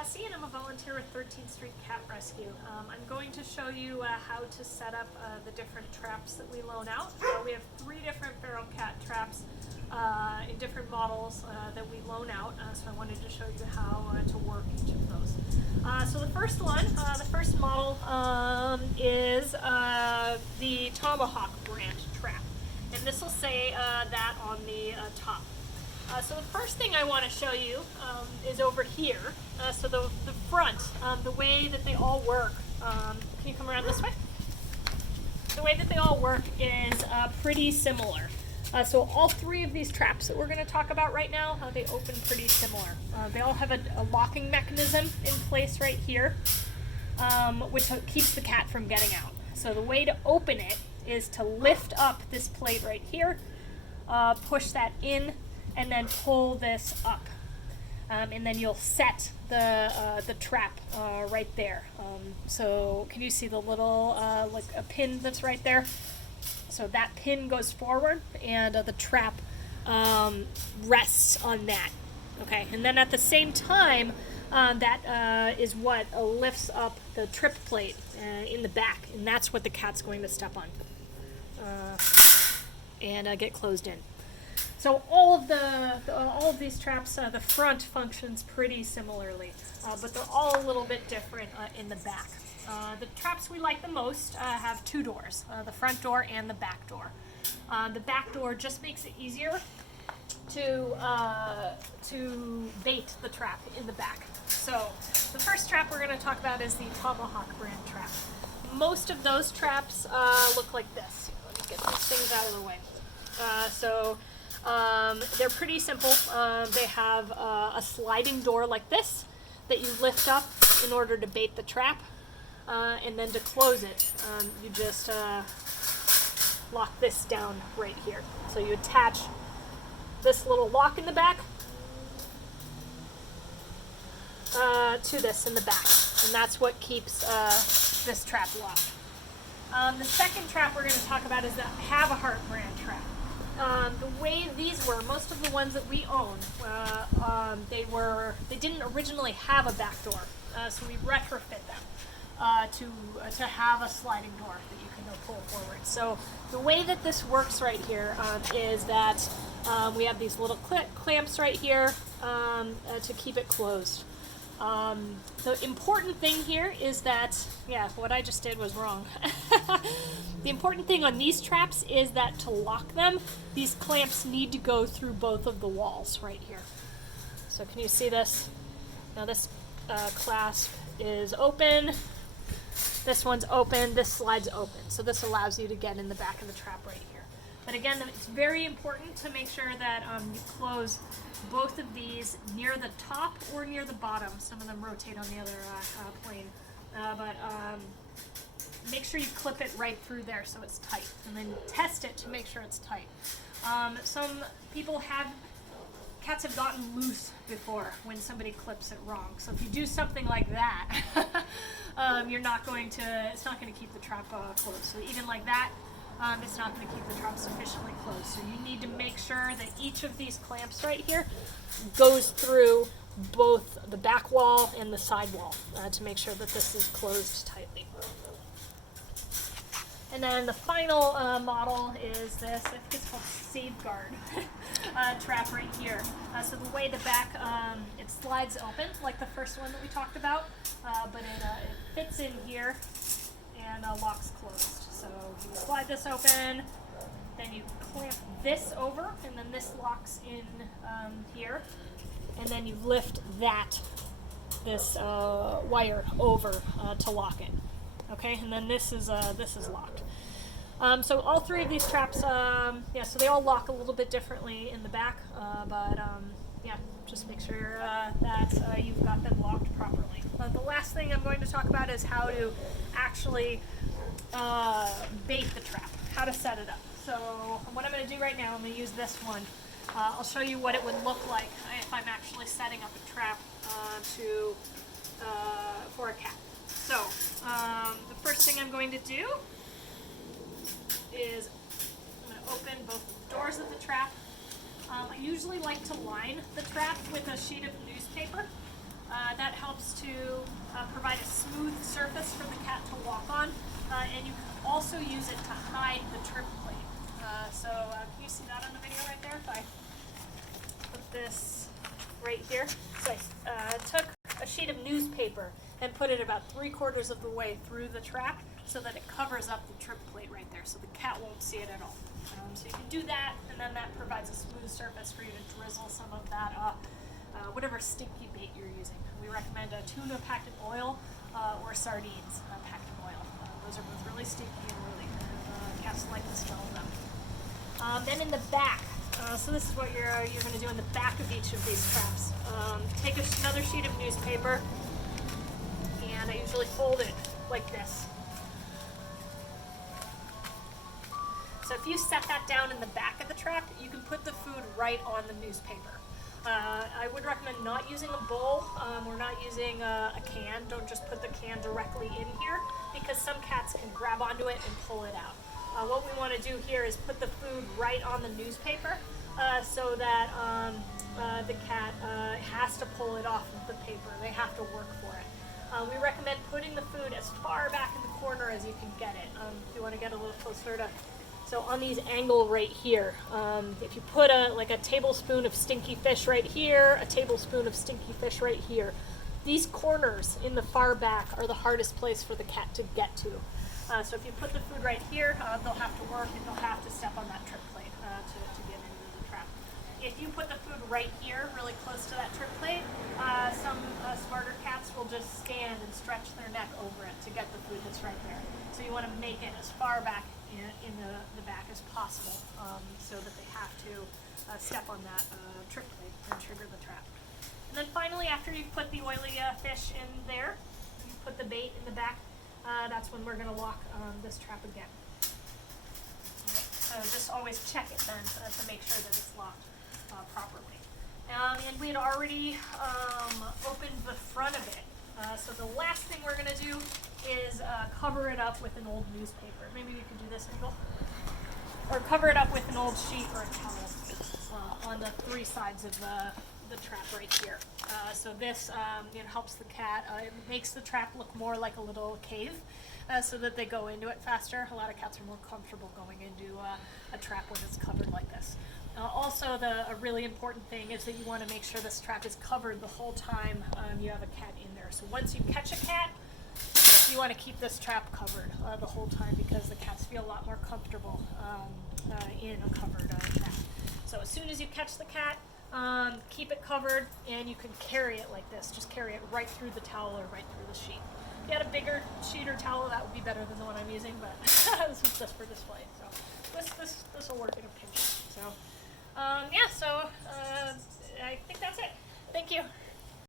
Cassie, and I'm a volunteer with 13th Street Cat Rescue. I'm going to show you how to set up the different traps that we loan out. We have 3 different feral cat traps in different models that we loan out, so I wanted to show you how to work each of those. So the first one, the first model is the Tomahawk brand trap, and this will say that on the top. So the first thing I want to show you is over here. So the front, the way that they all work. Can you come around this way? The way that they all work is pretty similar. So all 3 of these traps that we're going to talk about right now, they open pretty similar. They all have a locking mechanism in place right here, which keeps the cat from getting out. So the way to open it is to lift up this plate right here, push that in, and then pull this up, and then you'll set the trap right there. So can you see the little like a pin that's right there? So that pin goes forward, and the trap rests on that. Okay, and then at the same time, that is what lifts up the trip plate in the back, and that's what the cat's going to step on and get closed in. So all of these traps, the front functions pretty similarly, but they're all a little bit different in the back. The traps we like the most have 2 doors, the front door and the back door. The back door just makes it easier to bait the trap in the back. So the first trap we're going to talk about is the Tomahawk brand trap. Most of those traps look like this. Let me get these things out of the way. They're pretty simple. They have a sliding door like this that you lift up in order to bait the trap, and then to close it, you just lock this down right here. So you attach this little lock in the back to this in the back, and that's what keeps this trap locked. The second trap we're going to talk about is the Havahart brand trap. The way these were, most of the ones that we own, they didn't originally have a back door, so we retrofit them to have a sliding door that you can pull forward. So the way that this works right here is that we have these little clamps right here to keep it closed. The important thing here is that, what I just did was wrong. The important thing on these traps is that to lock them, these clamps need to go through both of the walls right here. So can you see this? Now this clasp is open, this one's open, this slide's open. So this allows you to get in the back of the trap right here. But again, it's very important to make sure that you close both of these near the top or near the bottom. Some of them rotate on the other plane. But make sure you clip it right through there so it's tight. And then test it to make sure it's tight. Some people cats have gotten loose before when somebody clips it wrong. So if you do something like that, it's not going to keep the trap closed. So even like that, it's not going to keep the trap sufficiently closed. So you need to make sure that each of these clamps right here goes through both the back wall and the side wall to make sure that this is closed tightly. And then the final model is this, I think it's called Safeguard trap right here. So the way the back, it slides open like the first one that we talked about, but it fits in here and locks closed. So you slide this open, then you clamp this over, and then this locks in here, and then you lift this wire over to lock it. Okay, and then this is locked. So all 3 of these traps, so they all lock a little bit differently in the back, but just make sure that you've got them locked properly. The last thing I'm going to talk about is how to actually bait the trap, how to set it up. So what I'm going to do right now, I'm going to use this one. I'll show you what it would look like if I'm actually setting up a trap for a cat. So the first thing I'm going to do is I'm going to open both doors of the trap. I usually like to line the trap with a sheet of newspaper. That helps to provide a smooth surface for the cat to walk on, and you can also use it to hide the trip plate. Can you see that on the video right there? If I put this right here. So I took a sheet of newspaper and put it about 3/4 of the way through the trap so that it covers up the trip plate right there, so the cat won't see it at all. So you can do that, and then that provides a smooth surface for you to drizzle some of that whatever stinky bait you're using. We recommend a tuna packed in oil or sardines packed in oil. Those are both really stinky and really cats like the smell of them. Then in the back, so this is what you're going to do in the back of each of these traps. Take another sheet of newspaper, and I usually fold it like this. So if you set that down in the back of the trap, you can put the food right on the newspaper. I would recommend not using a bowl or not using a can. Don't just put the can directly in here because some cats can grab onto it and pull it out. What we want to do here is put the food right on the newspaper so that the cat has to pull it off of the paper. They have to work for it. We recommend putting the food as far back in the corner as you can get it. If you want to get a little closer to, so on these angle right here, if you put like a tablespoon of stinky fish right here, a tablespoon of stinky fish right here, these corners in the far back are the hardest place for the cat to get to. So if you put the food right here, they'll have to work and they'll have to step on that trip plate to get into the trap. If you put the food right here, really close to that trip plate, some smarter cats will just stand and stretch their neck over it to get the food that's right there. So you want to make it as far back in the back as possible so that they have to step on that trip plate and trigger the trap. And then finally, after you've put the oily fish in there, you put the bait in the back. That's when we're going to lock this trap again. Right. So just always check it then to make sure that it's locked properly. And we had already opened the front of it. So the last thing we're going to do is cover it up with an old newspaper. Maybe you could do this angle. Or cover it up with an old sheet or a towel on the 3 sides of the trap right here. So this helps the cat. It makes the trap look more like a little cave so that they go into it faster. A lot of cats are more comfortable going into a trap when it's covered like this. Also, a really important thing is that you want to make sure this trap is covered the whole time you have a cat in there. So once you catch a cat, you want to keep this trap covered the whole time because the cats feel a lot more comfortable in a covered trap. So as soon as you catch the cat, keep it covered, and you can carry it like this. Just carry it right through the towel or right through the sheet. If you had a bigger sheet or towel, that would be better than the one I'm using, but this is just for display. So this will work in a pinch. So I think that's it. Thank you.